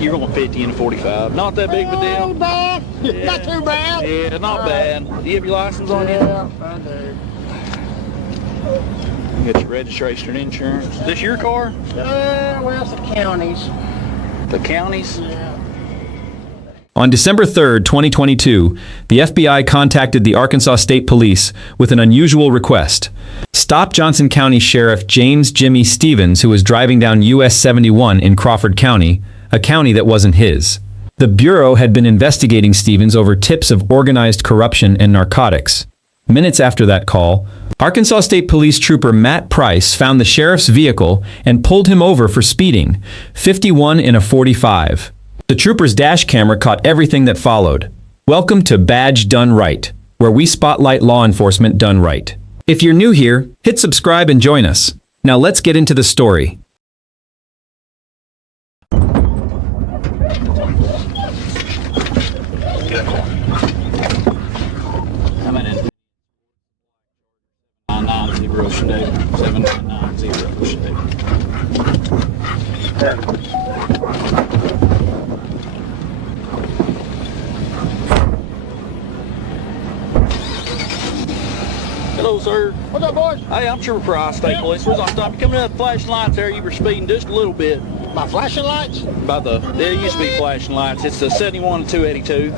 You're going 50 and a 45. Not that big of a deal. Not bad. Yeah. Not too bad. Yeah, not bad. Do you have your license on you? Yeah, I do. You got your registration and insurance. Is this your car? Well, it's the county's. The county's? Yeah. On December 3, 2022, the FBI contacted the Arkansas State Police with an unusual request. Stop Johnson County Sheriff James Jimmy Stevens, who was driving down US 71 in Crawford County, a county that wasn't his. The Bureau had been investigating Stevens over tips of organized corruption and narcotics. Minutes after that call, Arkansas State Police Trooper Matt Price found the sheriff's vehicle and pulled him over for speeding, 51 in a 45. The trooper's dash camera caught everything that followed. Welcome to Badge Done Right, where we spotlight law enforcement done right. If you're new here, hit subscribe and join us. Now let's get into the story. I'm at it. 990 Shade. 7990 Shade. Hello, sir. What's up, boys? Hey, I'm Trooper Price, State Police. Where's on stop? You coming up flashing lights there? You were speeding just a little bit. My flashing lights? About there used to be flashing lights. It's the 71 and 282. You're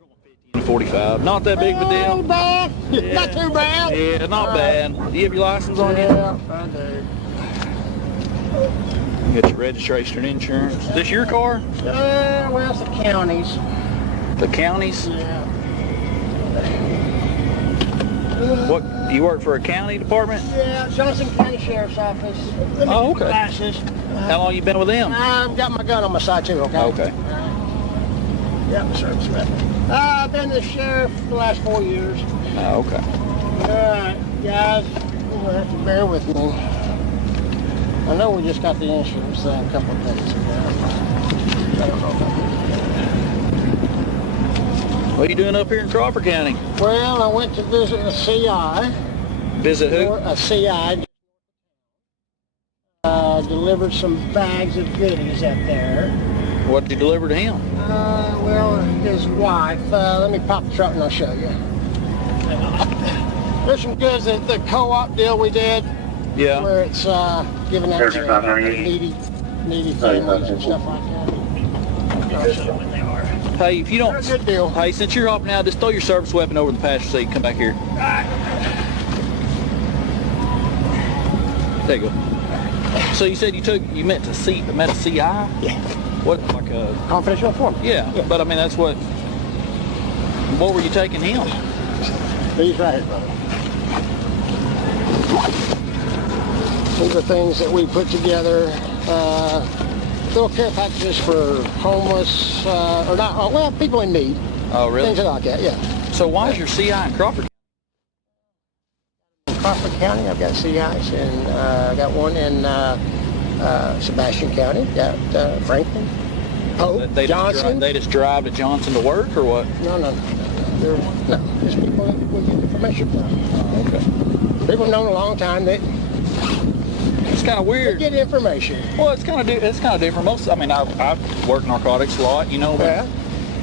going 50 and 45. Not that big of a deal. Not bad. Yeah. Not too bad. Yeah, not bad. Do you have your license on you? Yeah, I do. You got your registration and insurance. Is this your car? Well, it's the county's. The county's? Yeah. What, you work for a county department? Yeah, Johnson County Sheriff's Office. Oh, okay. Glasses. How long you been with them? I've got my gun on my side too, okay? Okay. Yep, serviceman. I've been the sheriff for the last 4 years. Oh, okay. Alright, guys, you're gonna have to bear with me. I know we just got the insurance thing a couple of days ago. I don't know if I What are you doing up here in Crawford County? Well, I went to visit a CI. Visit who? A CI. Delivered some bags of goodies up there. What did you deliver to him? Well, his wife. Let me pop the truck and I'll show you. There's some goods at the co-op deal we did. Yeah. Where it's giving out to needy families and stuff like that. I'll show you what they are. Hey, if you don't... They're a good deal. Hey, since you're off now, just throw your service weapon over the passenger seat. Come back here. There you go. So you said you met a CI? Yeah. What, like a... Confidential informant. Yeah, but I mean, that's what were you taking him? These right here, brother. These are things that we put together. Little care packages for homeless, or not, well, people in need. Oh, really? Things like that, yeah. So why is your CI in Crawford? In Crawford County, I've got CIs, and I got one in Sebastian County, got Franklin, Pope, Johnson. They just drive to Johnson to work, or what? No. There's people that we get information from. Oh, okay. People have known a long time that It's kind of weird. get information. Well, it's kind of different. I mean, I've worked narcotics a lot, you know, but Yeah.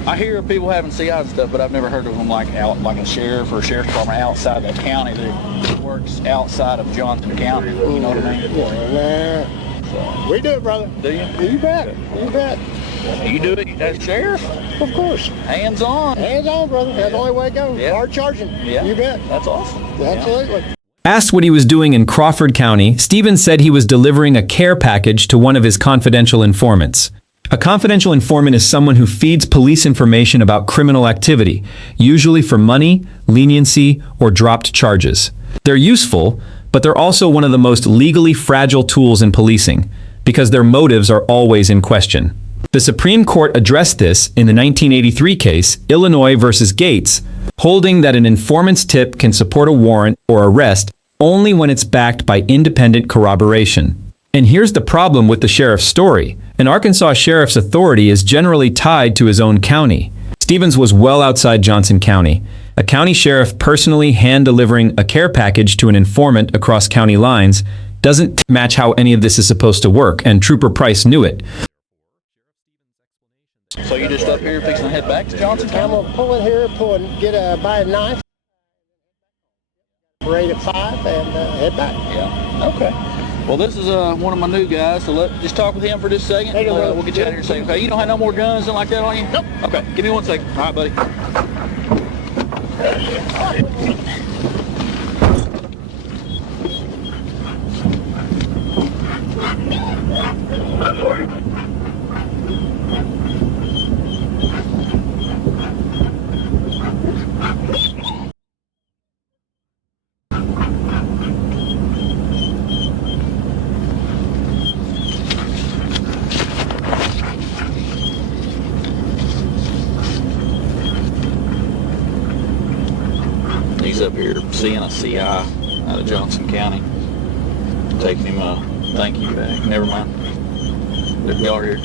I hear of people having CI and stuff, but I've never heard of them like a sheriff or a sheriff's department outside that county that works outside of Johnson County. You know what I mean? Yeah, nah. We do it, brother. Do you? You bet. You bet. You do it as sheriff? Of course. Hands on. Hands on, brother. That's the only way it goes. Yeah. Hard charging. Yeah. You bet. That's awesome. Absolutely. Asked what he was doing in Crawford County, Stevens said he was delivering a care package to one of his confidential informants. A confidential informant is someone who feeds police information about criminal activity, usually for money, leniency, or dropped charges. They're useful, but they're also one of the most legally fragile tools in policing, because their motives are always in question. The Supreme Court addressed this in the 1983 case, Illinois versus Gates, holding that an informant's tip can support a warrant or arrest only when it's backed by independent corroboration. And here's the problem with the sheriff's story. An Arkansas sheriff's authority is generally tied to his own county. Stevens was well outside Johnson County. A county sheriff personally hand-delivering a care package to an informant across county lines doesn't match how any of this is supposed to work, and Trooper Price knew it. just up here fixing to head back to Johnson I'm County? gonna pull in here, buy a knife, parade at 5, and head back. Yeah. Okay. Well, this is one of my new guys, so just talk with him for just a second. Hey, We'll get you out of here in a second. Okay, you don't have no more guns and like that on you? Nope. Okay, give me 1 second. All right, buddy. He's up here seeing a CI out of Johnson County. Taking him a thank you back. Never mind. Y'all are here.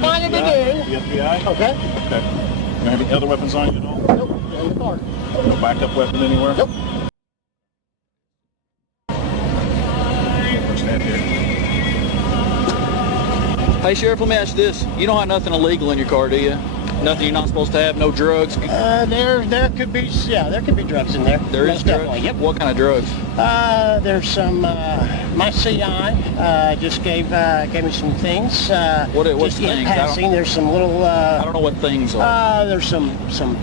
Find it again. The FBI? Okay. Okay. You have any other weapons on you at all? Nope. In the car. No backup weapon anywhere? Nope. Stand here. Hey, Sheriff, let me ask you this. You don't have nothing illegal in your car, do you? Nothing you're not supposed to have? No drugs? There could be drugs in there. There is Most drugs? definitely. Yep. What kind of drugs? There's some. My CI just gave me some things. What's just in things? passing. There's some little. I don't know what things are. There's some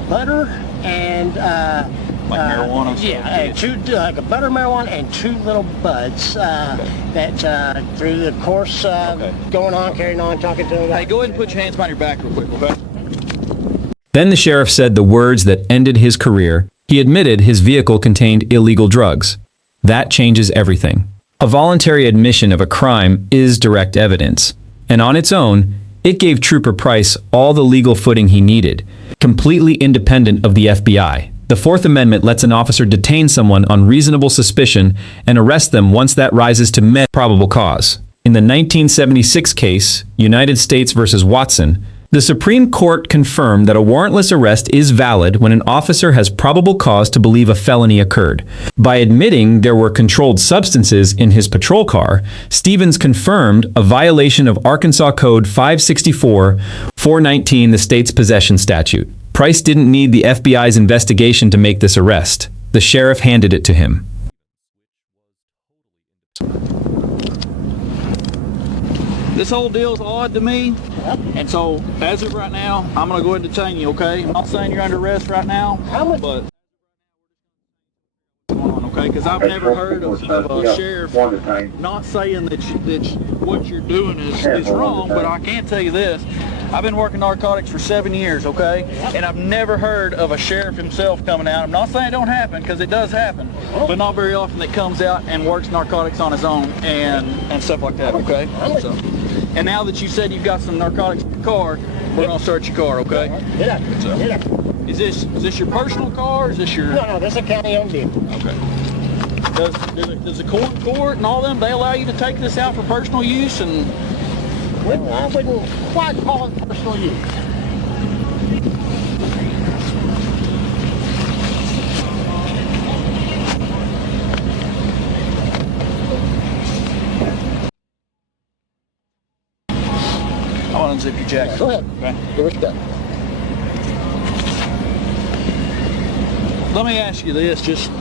butter and. Like marijuana and stuff? Yeah, and like a butter marijuana and 2 little buds that through the course going on, carrying on, talking to them. Hey, go ahead and put your hands behind your back real quick, okay? Then the sheriff said the words that ended his career. He admitted his vehicle contained illegal drugs. That changes everything. A voluntary admission of a crime is direct evidence, and on its own, it gave Trooper Price all the legal footing he needed, completely independent of the FBI. The Fourth Amendment lets an officer detain someone on reasonable suspicion and arrest them once that rises to probable cause. In the 1976 case, United States versus Watson, the Supreme Court confirmed that a warrantless arrest is valid when an officer has probable cause to believe a felony occurred. By admitting there were controlled substances in his patrol car, Stevens confirmed a violation of Arkansas Code 564-419, the state's possession statute. Price didn't need the FBI's investigation to make this arrest. The sheriff handed it to him. This whole deal's odd to me, and so as of right now, I'm going to go ahead and detain you, okay? I'm not saying you're under arrest right now, but okay? Because I've never heard of a sheriff not saying that what you're doing is wrong, but I can tell you this. I've been working narcotics for 7 years, okay? And I've never heard of a sheriff himself coming out. I'm not saying it don't happen, because it does happen, but not very often that comes out and works narcotics on his own and stuff like that, okay? So, and now that you said you've got some narcotics in your car, we're going to search your car, okay? Get up. So, Get up. is this your personal car, or is this your... No, this is a county-owned vehicle. Okay. Does the court and all them, they allow you to take this out for personal use? And I wouldn't quite call it personal use. I want to unzip your jacket. Go ahead. Okay. Give it a go. Let me ask you this, just,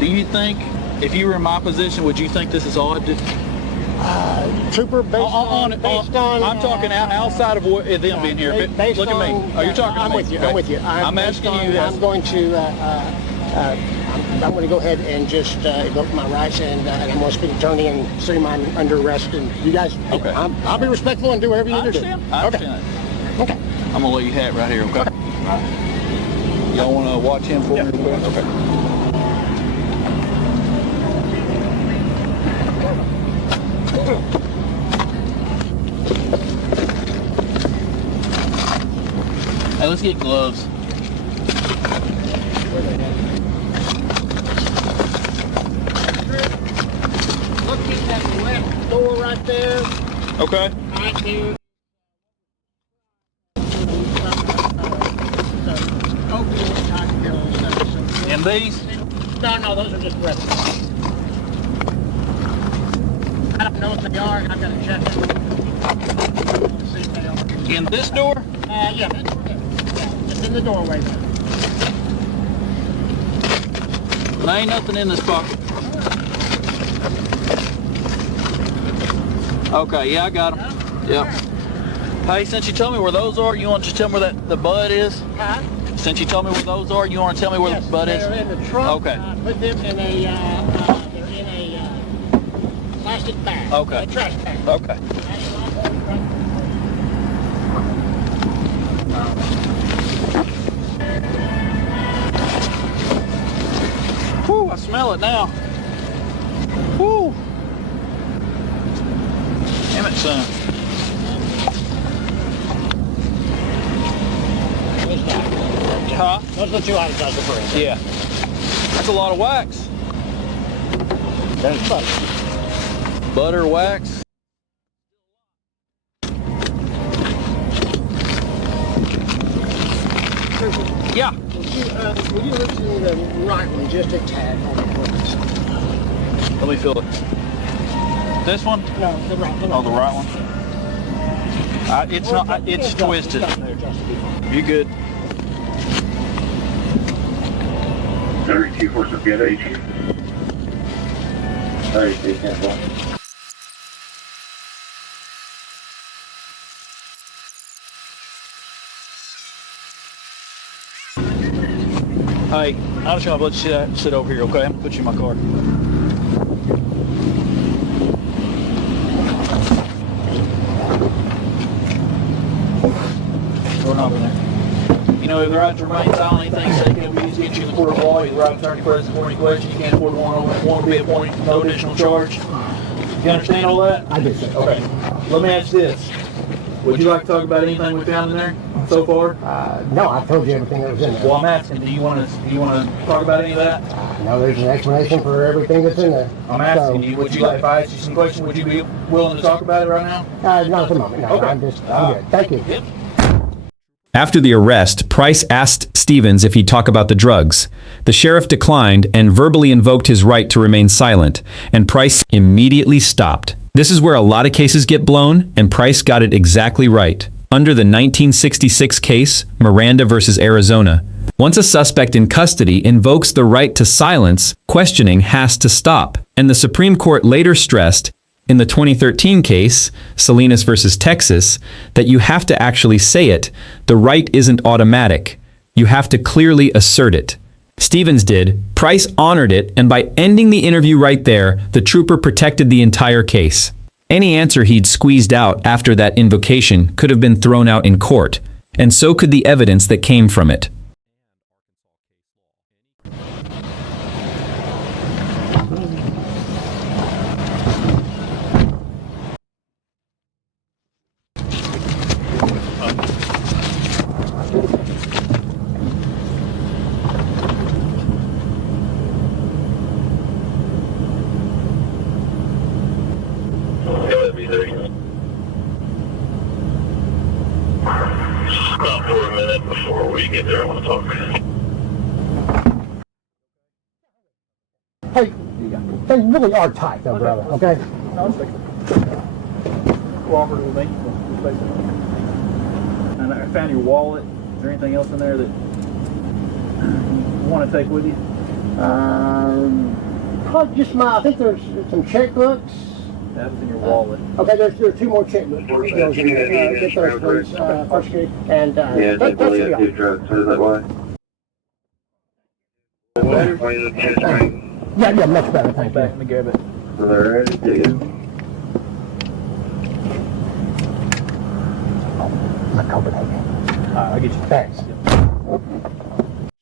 do you think, if you were in my position, would you think this is odd? Trooper, based on I'm talking outside of them being here. Look at me. Oh, you're talking to me. I'm with you. Okay. I'm with you. I'm asking you this. I'm going to go ahead and just invoke my rights, and I'm going to speak attorney and say I'm under arrest. And you guys, Okay. I'll be respectful and do whatever you need to do. I understand that. Okay. I'm going to let you have it right here, okay? Y'all want to watch him for me real quick? Okay. Hey, let's get gloves. Look at that left door right there. Okay. Right there. And these? No, those are just weapons. I don't know what they are. I've got to check them. To see if they are. In this door? Yeah, that's okay. Yeah, it's in the doorway there. There ain't nothing in this pocket. Okay, yeah, I got them. Yep. Hey, since you told me where those are, you want to just tell me where the bud is? Huh? Since you told me where those are, you want to tell me where Yes, the bud is? they're in the trunk. Okay. Put them in a, they're in a plastic bag. Okay. A trash bag. Okay. Whew, I smell it now. Whew. Damn it, son. Huh? Those are the two items I was referring to. Yeah. That's a lot of wax. There's butter. Butter, wax. Yeah. Would you listen to the right one just a tad on the purpose? Let me feel it. This one? No, the right one. Oh, the right one. It's not. It's twisted. You good? 32 for Sophia HQ. 32, cancel. Hey, I'm just gonna let you sit over here, okay? I'm gonna put you in my car. Door knob in there. You know, if the right to remain silent, anything said can be used against you in the court of law. You're the right attorney present for any question. You can't afford to want to be appointed for no additional charge. You understand all that? I do, sir. Okay. Let me ask you this. Would you like to talk about anything we found in there so far? No, I told you everything that was in there. Well, I'm asking, do you want to talk about any of that? No, there's an explanation for everything that's in there. I'm asking you, would you like, if I ask you some questions, would you be willing to talk about it right now? Not at the moment, no. Okay. I'm good. Thank you. Yep. After the arrest, Price asked Stevens if he'd talk about the drugs. The sheriff declined and verbally invoked his right to remain silent, and Price immediately stopped. This is where a lot of cases get blown, and Price got it exactly right. Under the 1966 case, Miranda versus Arizona, once a suspect in custody invokes the right to silence, questioning has to stop. And the Supreme Court later stressed, in the 2013 case, Salinas versus Texas, that you have to actually say it. The right isn't automatic. You have to clearly assert it. Stevens did. Price honored it, and by ending the interview right there, the trooper protected the entire case. Any answer he'd squeezed out after that invocation could have been thrown out in court, and so could the evidence that came from it. Stop for a minute before we get there. I want to talk. Hey, they really are tight though, brother, okay? No, it's cooperative with me. And I found your wallet. Is there anything else in there that you want to take with you? Just I think there's some checkbooks. That was in your wallet. Okay, there's two more checkbooks. Get those, please, First Street. And Yeah, they that probably should be have all. two trucks. Is that why? Yeah, much better, thank Back, you. let me grab it. So they're ready to go. My Copenhagen. I'll get you. Thanks.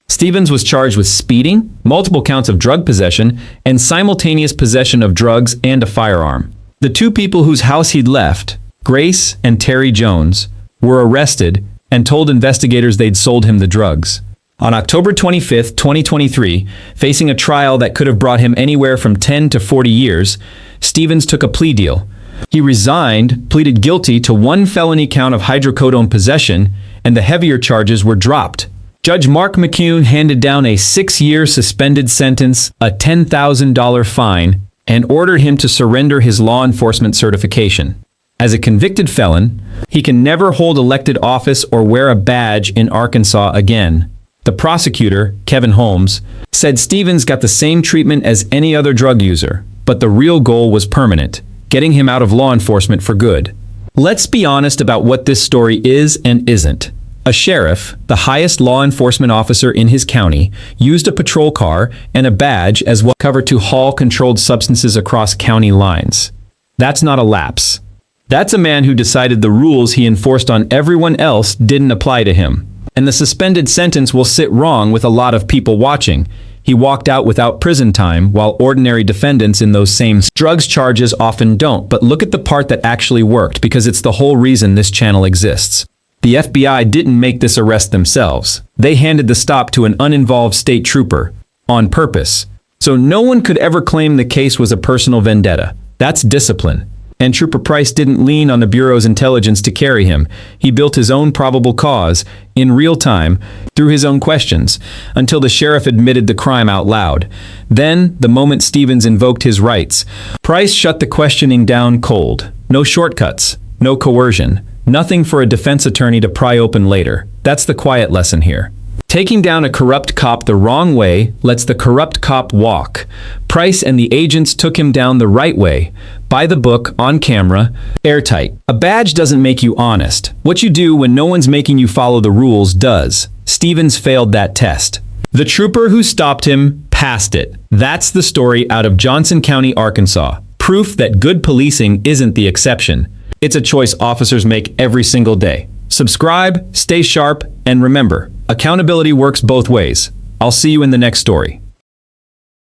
Stevens was charged with speeding, multiple counts of drug possession, and simultaneous possession of drugs and a firearm. The two people whose house he'd left, Grace and Terry Jones, were arrested and told investigators they'd sold him the drugs. On October 25, 2023, facing a trial that could have brought him anywhere from 10 to 40 years, Stevens took a plea deal. He resigned, pleaded guilty to one felony count of hydrocodone possession, and the heavier charges were dropped. Judge Mark McCune handed down a 6-year suspended sentence, a $10,000 fine, and ordered him to surrender his law enforcement certification. As a convicted felon, he can never hold elected office or wear a badge in Arkansas again. The prosecutor, Kevin Holmes, said Stevens got the same treatment as any other drug user, but the real goal was permanent, getting him out of law enforcement for good. Let's be honest about what this story is and isn't. A sheriff, the highest law enforcement officer in his county, used a patrol car and a badge as well cover to haul controlled substances across county lines. That's not a lapse. That's a man who decided the rules he enforced on everyone else didn't apply to him. And the suspended sentence will sit wrong with a lot of people watching. He walked out without prison time, while ordinary defendants in those same drugs charges often don't. But look at the part that actually worked, because it's the whole reason this channel exists. The FBI didn't make this arrest themselves. They handed the stop to an uninvolved state trooper, on purpose. So no one could ever claim the case was a personal vendetta. That's discipline. And Trooper Price didn't lean on the Bureau's intelligence to carry him. He built his own probable cause, in real time, through his own questions, until the sheriff admitted the crime out loud. Then, the moment Stevens invoked his rights, Price shut the questioning down cold. No shortcuts, no coercion. Nothing for a defense attorney to pry open later. That's the quiet lesson here. Taking down a corrupt cop the wrong way lets the corrupt cop walk. Price and the agents took him down the right way. By the book, on camera, airtight. A badge doesn't make you honest. What you do when no one's making you follow the rules does. Stevens failed that test. The trooper who stopped him passed it. That's the story out of Johnson County, Arkansas. Proof that good policing isn't the exception. It's a choice officers make every single day. Subscribe, stay sharp, and remember, accountability works both ways. I'll see you in the next story.